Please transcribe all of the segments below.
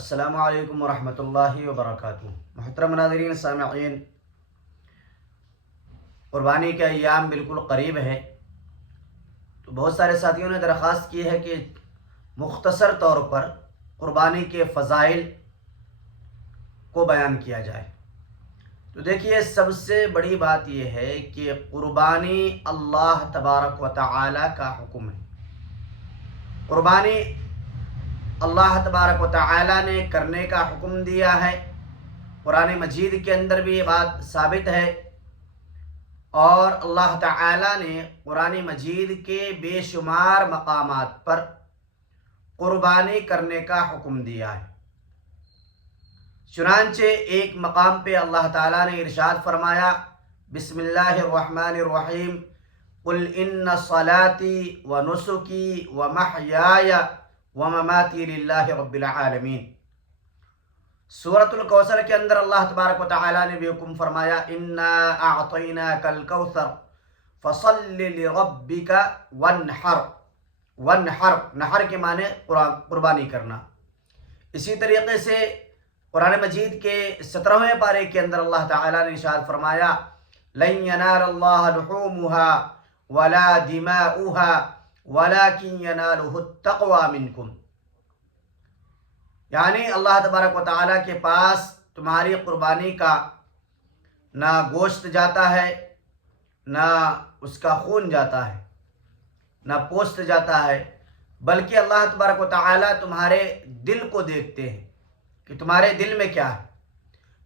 السلام علیکم ورحمۃ اللہ وبرکاتہ۔ محترم ناظرین سامعین، قربانی کا ایام بالکل قریب ہے، تو بہت سارے ساتھیوں نے درخواست کی ہے کہ مختصر طور پر قربانی کے فضائل کو بیان کیا جائے۔ تو دیکھیے، سب سے بڑی بات یہ ہے کہ قربانی اللہ تبارک و تعالی کا حکم ہے۔ قربانی اللہ تبارک و تعالی نے کرنے کا حکم دیا ہے۔ قرآن مجید کے اندر بھی یہ بات ثابت ہے، اور اللہ تعالی نے قرآن مجید کے بے شمار مقامات پر قربانی کرنے کا حکم دیا ہے۔ چنانچہ ایک مقام پہ اللہ تعالیٰ نے ارشاد فرمایا، بسم اللہ الرحمن الرحیم، قل ان صلاتی و نسکی و محیای و مماتی للہ رب العالمین۔ سورۃ الکوثر کے اندر اللہ تبارک و تعالیٰ نے بھی حکم فرمایا، انا اعطیناک الکوثر فصل لربک وانحر۔ وانحر، نحر کے معنی قربانی کرنا۔ اسی طریقے سے قرآن مجید کے 17ویں پارے کے اندر اللہ تعالیٰ نے ارشاد فرمایا، لن ینال اللہ لحومها ولا دماؤها ولكن يناله التقوى منکم۔ یعنی اللہ تبارک و تعالیٰ کے پاس تمہاری قربانی کا نہ گوشت جاتا ہے، نہ اس کا خون جاتا ہے، نہ پوست جاتا ہے، بلکہ اللہ تبارک و تعالیٰ تمہارے دل کو دیکھتے ہیں کہ تمہارے دل میں کیا ہے۔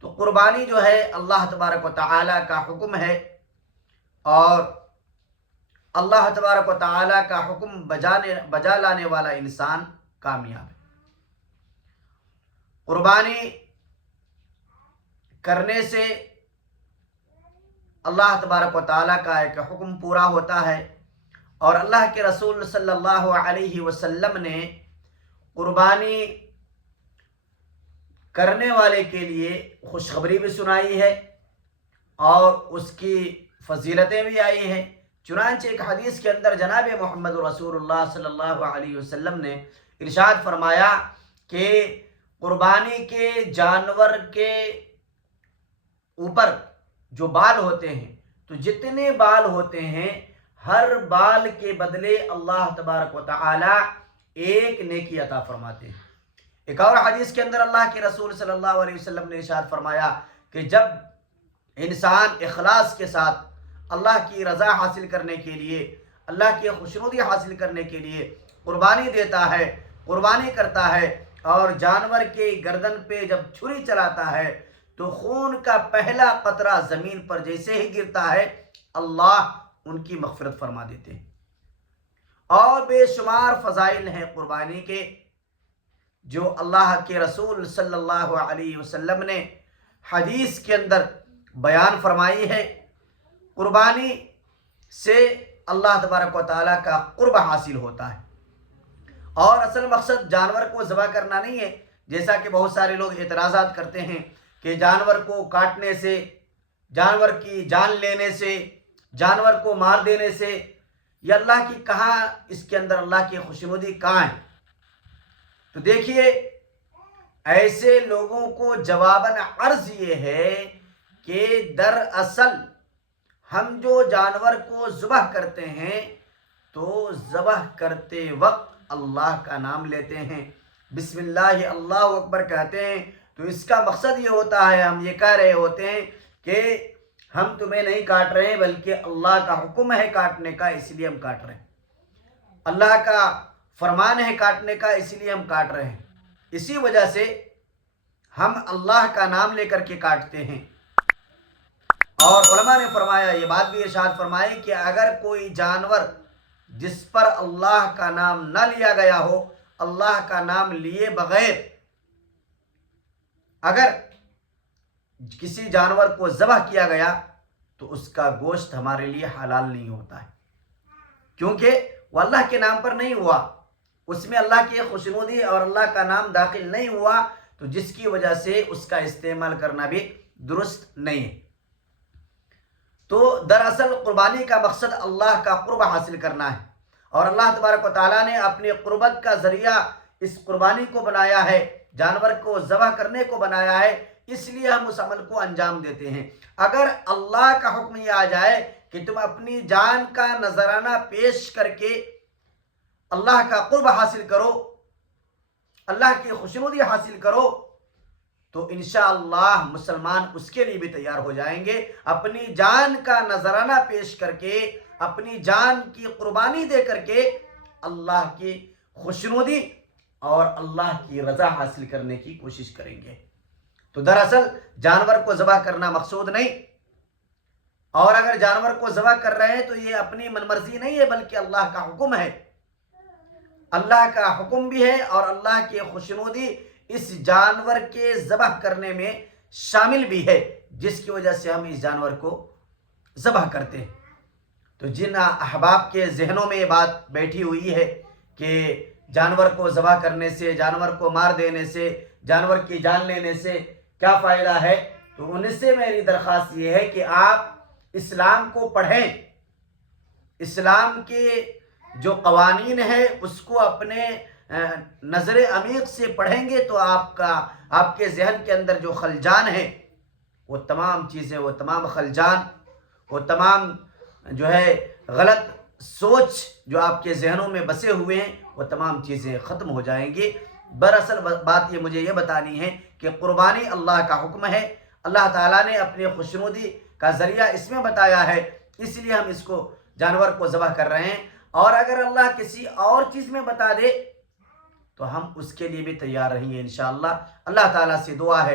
تو قربانی جو ہے اللہ تبارک و تعالیٰ کا حکم ہے، اور اللہ تبارک و تعالیٰ کا حکم بجا لانے والا انسان کامیاب ہے۔ قربانی کرنے سے اللہ تبارک و تعالیٰ کا ایک حکم پورا ہوتا ہے، اور اللہ کے رسول صلی اللہ علیہ وسلم نے قربانی کرنے والے کے لیے خوشخبری بھی سنائی ہے، اور اس کی فضیلتیں بھی آئی ہیں۔ چنانچہ ایک حدیث کے اندر جناب محمد رسول اللہ صلی اللہ علیہ وسلم نے ارشاد فرمایا کہ قربانی کے جانور کے اوپر جو بال ہوتے ہیں، تو جتنے بال ہوتے ہیں، ہر بال کے بدلے اللہ تبارک و تعالی ایک نیکی عطا فرماتے ہیں۔ ایک اور حدیث کے اندر اللہ کے رسول صلی اللہ علیہ وسلم نے ارشاد فرمایا کہ جب انسان اخلاص کے ساتھ اللہ کی رضا حاصل کرنے کے لیے، اللہ کی خوشنودی حاصل کرنے کے لیے قربانی دیتا ہے، قربانی کرتا ہے، اور جانور کے گردن پہ جب چھری چلاتا ہے، تو خون کا پہلا قطرہ زمین پر جیسے ہی گرتا ہے، اللہ ان کی مغفرت فرما دیتے ہیں۔ اور بے شمار فضائل ہیں قربانی کے، جو اللہ کے رسول صلی اللہ علیہ وسلم نے حدیث کے اندر بیان فرمائی ہے۔ قربانی سے اللہ تبارک و تعالیٰ کا قرب حاصل ہوتا ہے، اور اصل مقصد جانور کو ذبح کرنا نہیں ہے، جیسا کہ بہت سارے لوگ اعتراضات کرتے ہیں کہ جانور کو کاٹنے سے، جانور کی جان لینے سے، جانور کو مار دینے سے، یہ اللہ کی کہاں، اس کے اندر اللہ کی خوشنودی کہاں ہے؟ تو دیکھیے، ایسے لوگوں کو جواباً عرض یہ ہے کہ دراصل ہم جو جانور کو ذبح کرتے ہیں، تو ذبح کرتے وقت اللہ کا نام لیتے ہیں، بسم اللہ اللہ اکبر کہتے ہیں۔ تو اس کا مقصد یہ ہوتا ہے، ہم یہ کہہ رہے ہوتے ہیں کہ ہم تمہیں نہیں کاٹ رہے ہیں، بلکہ اللہ کا حکم ہے کاٹنے کا، اس لیے ہم کاٹ رہے ہیں، اللہ کا فرمان ہے کاٹنے کا، اس لیے ہم کاٹ رہے ہیں۔ اسی وجہ سے ہم اللہ کا نام لے کر کے کاٹتے ہیں۔ اور علماء نے فرمایا، یہ بات بھی ارشاد فرمائی کہ اگر کوئی جانور جس پر اللہ کا نام نہ لیا گیا ہو، اللہ کا نام لیے بغیر اگر کسی جانور کو ذبح کیا گیا، تو اس کا گوشت ہمارے لیے حلال نہیں ہوتا ہے، کیونکہ وہ اللہ کے نام پر نہیں ہوا، اس میں اللہ کی خوشنودی اور اللہ کا نام داخل نہیں ہوا، تو جس کی وجہ سے اس کا استعمال کرنا بھی درست نہیں ہے۔ تو دراصل قربانی کا مقصد اللہ کا قرب حاصل کرنا ہے، اور اللہ تبارک و تعالیٰ نے اپنی قربت کا ذریعہ اس قربانی کو بنایا ہے جانور کو ذبح کرنے کو بنایا ہے، اس لیے ہم اس عمل کو انجام دیتے ہیں۔ اگر اللہ کا حکم یہ آ جائے کہ تم اپنی جان کا نذرانہ پیش کر کے اللہ کا قرب حاصل کرو، اللہ کی خوشنودی حاصل کرو، تو انشاءاللہ مسلمان اس کے لیے بھی تیار ہو جائیں گے۔ اپنی جان کا نذرانہ پیش کر کے، اپنی جان کی قربانی دے کر کے اللہ کی خوشنودی اور اللہ کی رضا حاصل کرنے کی کوشش کریں گے۔ تو دراصل جانور کو ذبح کرنا مقصود نہیں، اور اگر جانور کو ذبح کر رہے ہیں تو یہ اپنی من مرضی نہیں ہے، بلکہ اللہ کا حکم ہے۔ اللہ کا حکم بھی ہے اور اللہ کی خوشنودی اس جانور کے ذبح کرنے میں شامل بھی ہے، جس کی وجہ سے ہم اس جانور کو ذبح کرتے ہیں۔ تو جن احباب کے ذہنوں میں یہ بات بیٹھی ہوئی ہے کہ جانور کو ذبح کرنے سے، جانور کو مار دینے سے، جانور کی جان لینے سے کیا فائدہ ہے، تو ان سے میری درخواست یہ ہے کہ آپ اسلام کو پڑھیں، اسلام کے جو قوانین ہے اس کو اپنے نظر عمیق سے پڑھیں گے تو آپ کے ذہن کے اندر جو خلجان ہیں وہ تمام چیزیں، وہ تمام خلجان، وہ تمام جو ہے غلط سوچ جو آپ کے ذہنوں میں بسے ہوئے ہیں، وہ تمام چیزیں ختم ہو جائیں گی۔ دراصل بات یہ مجھے یہ بتانی ہے کہ قربانی اللہ کا حکم ہے، اللہ تعالیٰ نے اپنی خوشنودی کا ذریعہ اس میں بتایا ہے، اس لیے ہم اس کو جانور کو ذبح کر رہے ہیں۔ اور اگر اللہ کسی اور چیز میں بتا دے تو ہم اس کے لیے بھی تیار رہیں گے انشاءاللہ۔ اللہ تعالیٰ سے دعا ہے